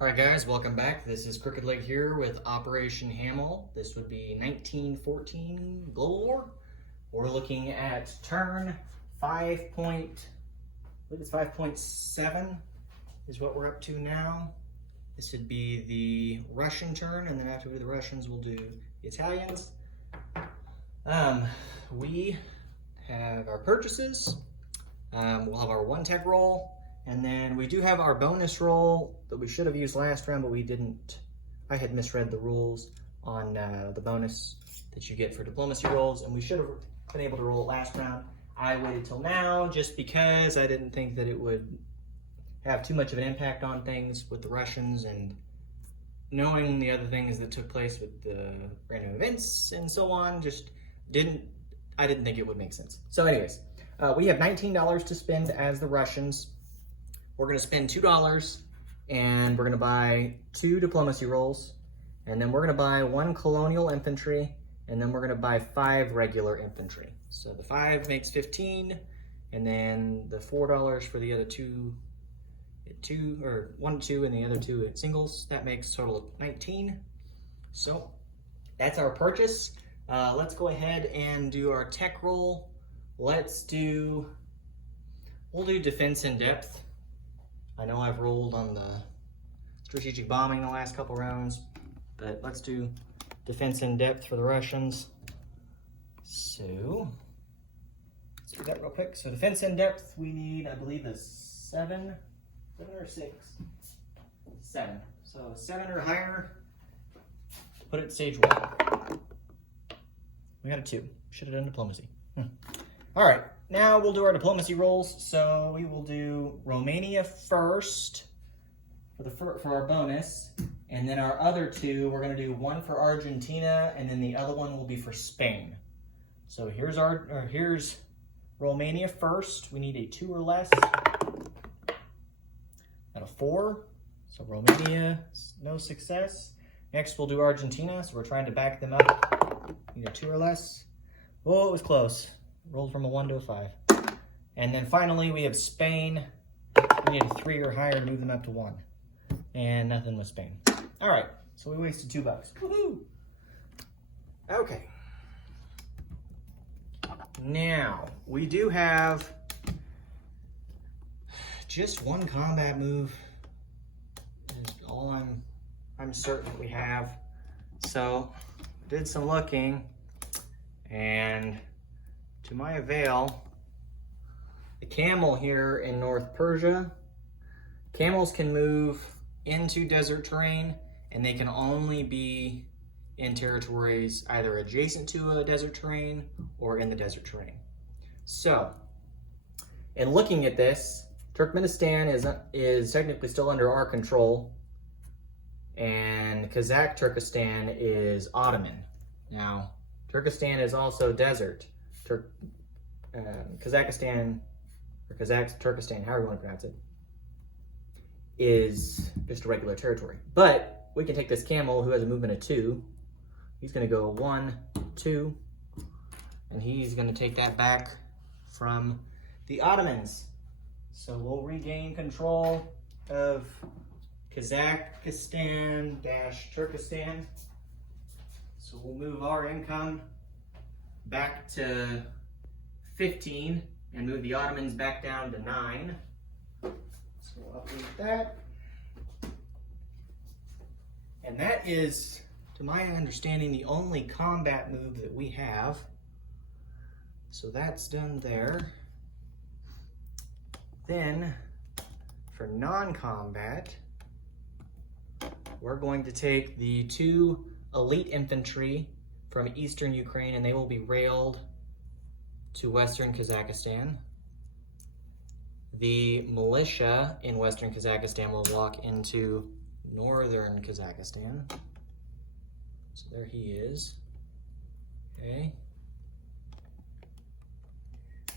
Alright guys, welcome back. This is Crooked Leg here with Operation Hamel. This would be 1914 Global War. We're looking at turn 5.7 is what we're up to now. This would be the Russian turn, and then after we do the Russians, we'll do the Italians. We have our purchases. We'll have our one tech roll. And then we do have our bonus roll that we should have used last round, but we didn't. I had misread the rules on the bonus that you get for diplomacy rolls, and we should have been able to roll it last round. I waited till now just because I didn't think that it would have too much of an impact on things with the Russians, and knowing the other things that took place with the random events and so on, I didn't think it would make sense. So anyways, we have $19 to spend as the Russians. We're gonna spend $2 and we're gonna buy 2 diplomacy rolls, and then we're gonna buy 1 colonial infantry, and then we're gonna buy 5 regular infantry. So the 5 makes 15, and then the $4 for the other 1, 2, and the other 2 at singles. That makes a total of 19. So that's our purchase. Let's go ahead and do our tech roll. We'll do defense in depth. I know I've rolled on the strategic bombing the last couple rounds, but let's do defense in depth for the Russians. So let's do that real quick. So defense in depth, we need, I believe, a 7 or 6? 7. So 7 or higher to put it stage 1. We got a 2. Should have done diplomacy. All right. Now we'll do our diplomacy rolls. So we will do Romania first for our bonus, and then our other 2, we're going to do 1 for Argentina, and then the other one will be for Spain. So here's Romania first. We need a 2 or less. Got a 4. So Romania, no success. Next we'll do Argentina. So we're trying to back them up. Need a 2 or less. Oh, it was close. Rolled from a 1 to a 5. And then finally we have Spain. We need a 3 or higher to move them up to 1. And nothing with Spain. All right, so we wasted $2. Woohoo! Okay. Now, we do have just 1 combat move. Is all I'm certain we have. So, did some looking, and to my avail, the camel here in North Persia, camels can move into desert terrain, and they can only be in territories either adjacent to a desert terrain or in the desert terrain. So, in looking at this, Turkmenistan is technically still under our control, and Kazakh Turkestan is Ottoman. Now, Turkestan is also desert. Kazakhstan, or Kazakh Turkestan, however you want to pronounce it, is just a regular territory. But we can take this camel who has a movement of 2. He's going to go 1, 2, and he's going to take that back from the Ottomans. So we'll regain control of Kazakhstan-Turkestan. So we'll move our income back to 15 and move the Ottomans back down to 9. So we'll update that. And that is, to my understanding, the only combat move that we have. So that's done there. Then, for non-combat, we're going to take the 2 elite infantry from eastern Ukraine, and they will be railed to western Kazakhstan. The militia in western Kazakhstan will walk into northern Kazakhstan. So there he is. Okay.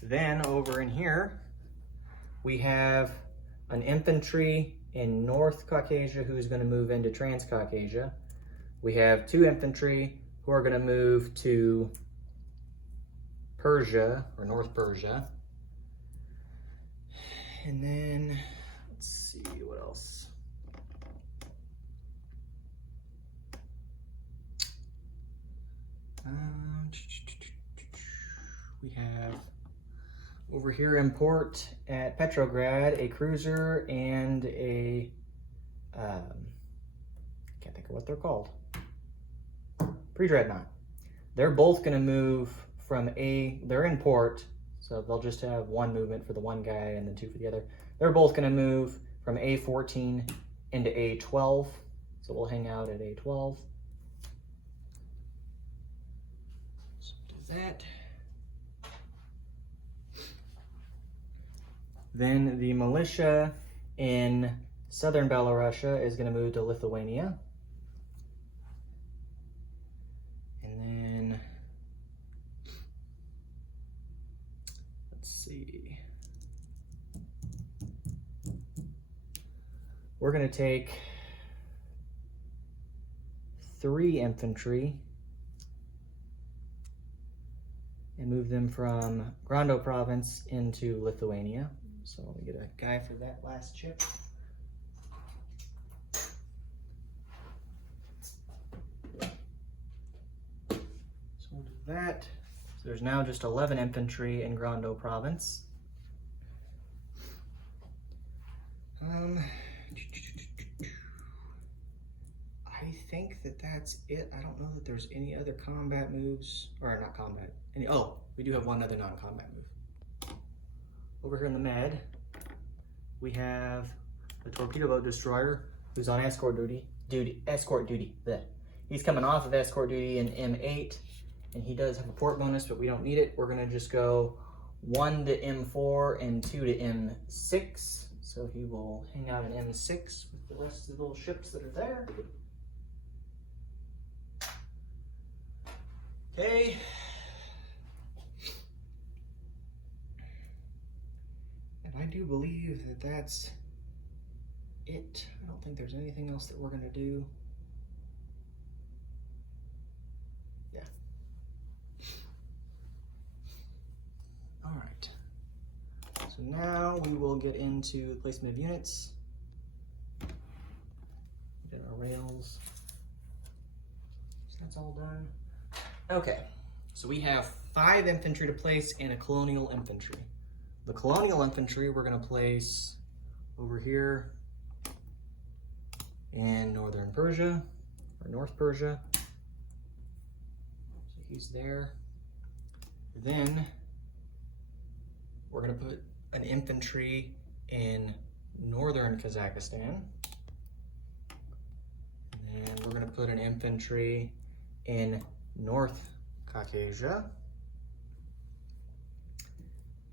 Then over in here, we have an infantry in North Caucasia who's going to move into Transcaucasia. We have 2 infantry who are going to move to Persia, or North Persia. And then, let's see what else. we have over here in port at Petrograd a cruiser and a can't think of what they're called, pre-dreadnought. They're both going to move from they're in port, so they'll just have one movement for the one guy and then two for the other. They're both going to move from A14 into A12, so we'll hang out at A12. So do that. Then the militia in southern Belarusia is going to move to Lithuania. And then, let's see. We're going to take 3 infantry and move them from Grando province into Lithuania. So let me get a guy for that last chip. So we'll do that. So there's now just 11 infantry in Grando province. I think that's it. I don't know that there's any other combat moves, or not combat. Oh, we do have one other non-combat move. Over here in the med, we have the torpedo boat destroyer who's on escort duty. He's coming off of escort duty in M8, and he does have a port bonus, but we don't need it. We're gonna just go 1 to M4 and 2 to M6. So he will hang out in M6 with the rest of the little ships that are there. Okay. And I do believe that that's it. I don't think there's anything else that we're gonna do. Yeah. All right. So now we will get into the placement of units. Get our rails. So that's all done. Okay, so we have 5 infantry to place and a colonial infantry. The colonial infantry we're going to place over here in northern Persia, or North Persia. So he's there. Then we're going to put an infantry in northern Kazakhstan. And we're going to put an infantry in North Caucasia.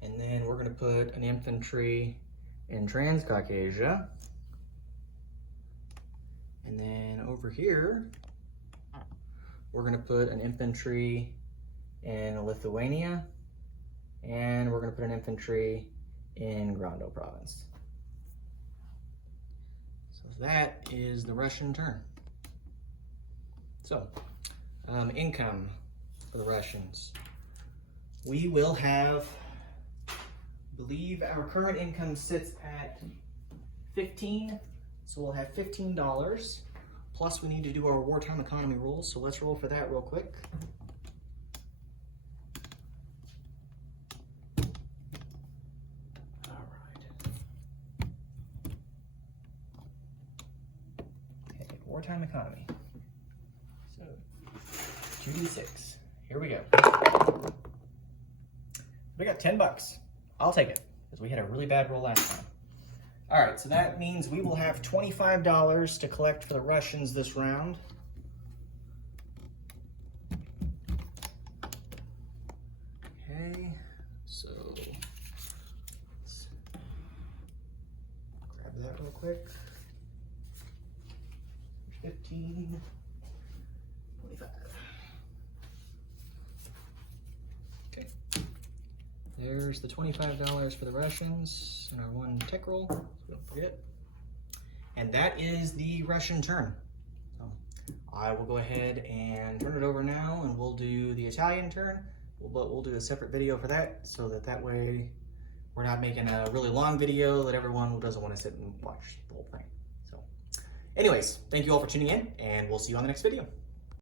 And then we're going to put an infantry in Transcaucasia. And then over here, we're going to put an infantry in Lithuania. And we're going to put an infantry in Grando province. So that is the Russian turn. So, income for the Russians. We will have, I believe our current income sits at 15, so we'll have $15. Plus we need to do our wartime economy rules, so let's roll for that real quick. All right. Okay, wartime economy. 2d6. Here we go. We got $10. I'll take it, because we had a really bad roll last time. All right, so that means we will have $25 to collect for the Russians this round. Okay, so let's grab that real quick. 15, 25. Okay, there's the $25 for the Russians in our one tech roll, so don't forget. And that is the Russian turn. So I will go ahead and turn it over now, and we'll do the Italian turn, but we'll do a separate video for that, so that way we're not making a really long video that everyone doesn't want to sit and watch the whole thing. So anyways, thank you all for tuning in, and we'll see you on the next video.